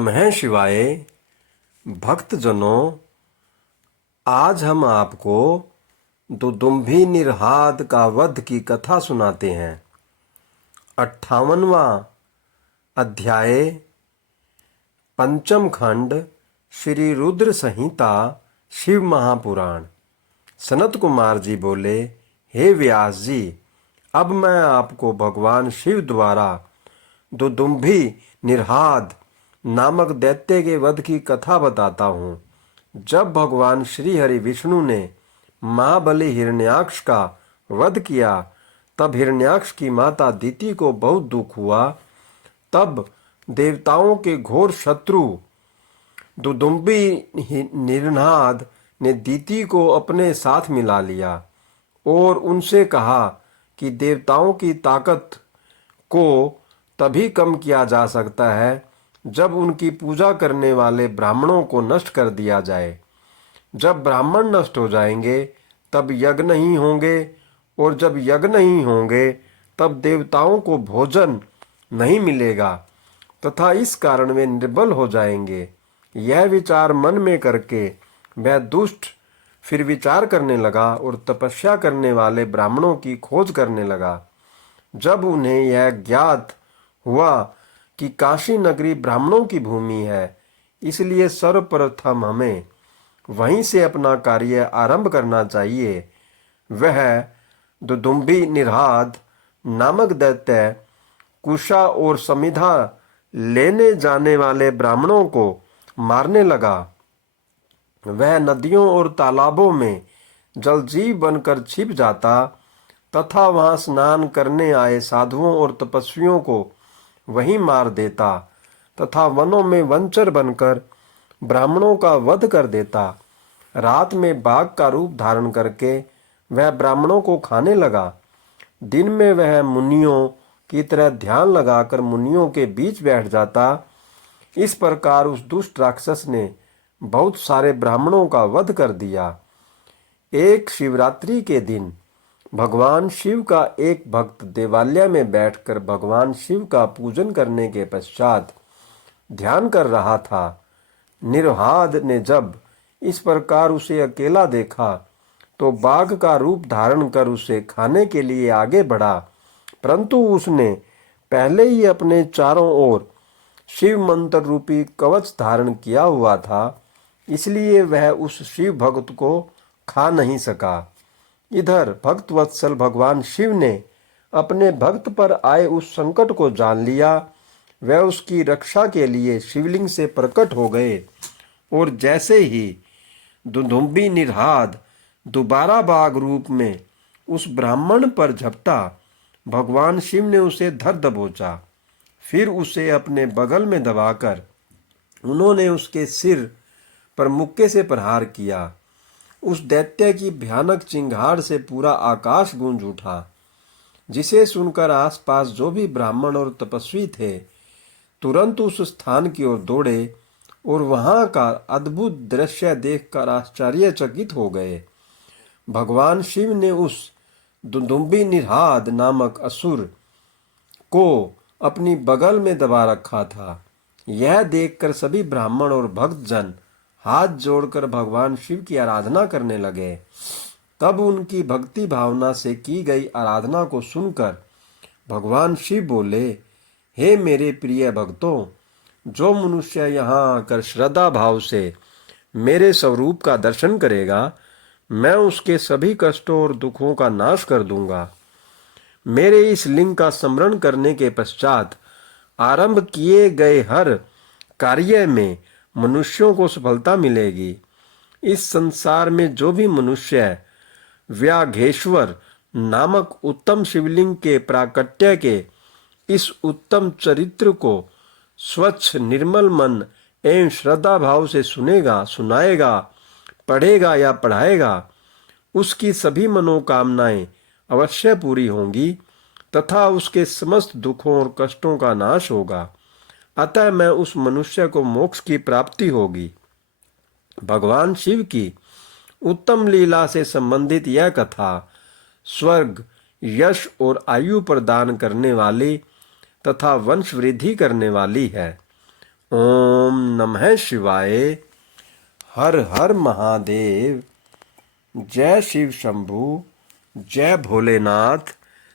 नमः शिवाय। भक्तजनों, आज हम आपको दुदुम्भी निरहाद का वध की कथा सुनाते हैं। 58वां अध्याय, पंचम खंड, श्री रुद्र संहिता, शिव महापुराण। सनत कुमार जी बोले, हे व्यास जी, अब मैं आपको भगवान शिव द्वारा दुदुम्भी निरहाद नामक दैत्य के वध की कथा बताता हूँ। जब भगवान श्री हरि विष्णु ने महाबली हिरण्याक्ष का वध किया, तब हिरण्याक्ष की माता दिति को बहुत दुख हुआ। तब देवताओं के घोर शत्रु दुदुम्भी निरहाद ने दिति को अपने साथ मिला लिया और उनसे कहा कि देवताओं की ताकत को तभी कम किया जा सकता है जब उनकी पूजा करने वाले ब्राह्मणों को नष्ट कर दिया जाए। जब ब्राह्मण नष्ट हो जाएंगे तब यज्ञ नहीं होंगे, और जब यज्ञ नहीं होंगे तब देवताओं को भोजन नहीं मिलेगा तथा इस कारण वे निर्बल हो जाएंगे। यह विचार मन में करके वह दुष्ट फिर विचार करने लगा और तपस्या करने वाले ब्राह्मणों की खोज करने लगा। जब उन्हें यह ज्ञात हुआ कि काशी नगरी ब्राह्मणों की भूमि है, इसलिए सर्वप्रथम हमें वहीं से अपना कार्य आरंभ करना चाहिए। वह दुदुम्भी निरहाद नामक दैत्य कुशा और समिधा लेने जाने वाले ब्राह्मणों को मारने लगा। वह नदियों और तालाबों में जलजीव बनकर छिप जाता तथा वहां स्नान करने आए साधुओं और तपस्वियों को वहीं मार देता तथा वनों में वनचर बनकर ब्राह्मणों का वध कर देता। रात में बाघ का रूप धारण करके वह ब्राह्मणों को खाने लगा। दिन में वह मुनियों की तरह ध्यान लगाकर मुनियों के बीच बैठ जाता। इस प्रकार उस दुष्ट राक्षस ने बहुत सारे ब्राह्मणों का वध कर दिया। एक शिवरात्रि के दिन भगवान शिव का एक भक्त देवालय में बैठकर भगवान शिव का पूजन करने के पश्चात ध्यान कर रहा था। निरहाद ने जब इस प्रकार उसे अकेला देखा तो बाघ का रूप धारण कर उसे खाने के लिए आगे बढ़ा, परंतु उसने पहले ही अपने चारों ओर शिव मंत्र रूपी कवच धारण किया हुआ था, इसलिए वह उस शिव भक्त को खा नहीं सका। इधर भक्त वत्सल भगवान शिव ने अपने भक्त पर आए उस संकट को जान लिया। वह उसकी रक्षा के लिए शिवलिंग से प्रकट हो गए और जैसे ही दुदुम्भी निरहाद दोबारा बाघ रूप में उस ब्राह्मण पर झपटा, भगवान शिव ने उसे धर दबोचा। फिर उसे अपने बगल में दबाकर उन्होंने उसके सिर पर मुक्के से प्रहार किया। उस दैत्य की भयानक चिंगार से पूरा आकाश गूंज उठा, जिसे सुनकर आसपास जो भी ब्राह्मण और तपस्वी थे तुरंत उस स्थान की ओर दौड़े और वहां का अद्भुत दृश्य देखकर आश्चर्यचकित हो गए। भगवान शिव ने उस दुदुम्भी निरहाद नामक असुर को अपनी बगल में दबा रखा था। यह देखकर सभी ब्राह्मण और भक्तजन हाथ जोड़कर भगवान शिव की आराधना करने लगे। तब उनकी भक्ति भावना से की गई आराधना को सुनकर भगवान शिव बोले, हे मेरे प्रिय भक्तों, जो मनुष्य यहाँ आकर श्रद्धा भाव से मेरे स्वरूप का दर्शन करेगा, मैं उसके सभी कष्टों और दुखों का नाश कर दूंगा। मेरे इस लिंग का स्मरण करने के पश्चात आरंभ किए गए हर कार्य में मनुष्यों को सफलता मिलेगी। इस संसार में जो भी मनुष्य व्याघेश्वर नामक उत्तम शिवलिंग के प्राकट्य के इस उत्तम चरित्र को स्वच्छ निर्मल मन एवं श्रद्धा भाव से सुनेगा, सुनाएगा, पढ़ेगा या पढ़ाएगा, उसकी सभी मनोकामनाएं अवश्य पूरी होंगी तथा उसके समस्त दुखों और कष्टों का नाश होगा। अतः मैं उस मनुष्य को मोक्ष की प्राप्ति होगी। भगवान शिव की उत्तम लीला से संबंधित यह कथा स्वर्ग, यश और आयु प्रदान करने वाली तथा वंश वृद्धि करने वाली है। ओम नमः शिवाय। हर हर महादेव। जय शिव शंभू। जय भोलेनाथ।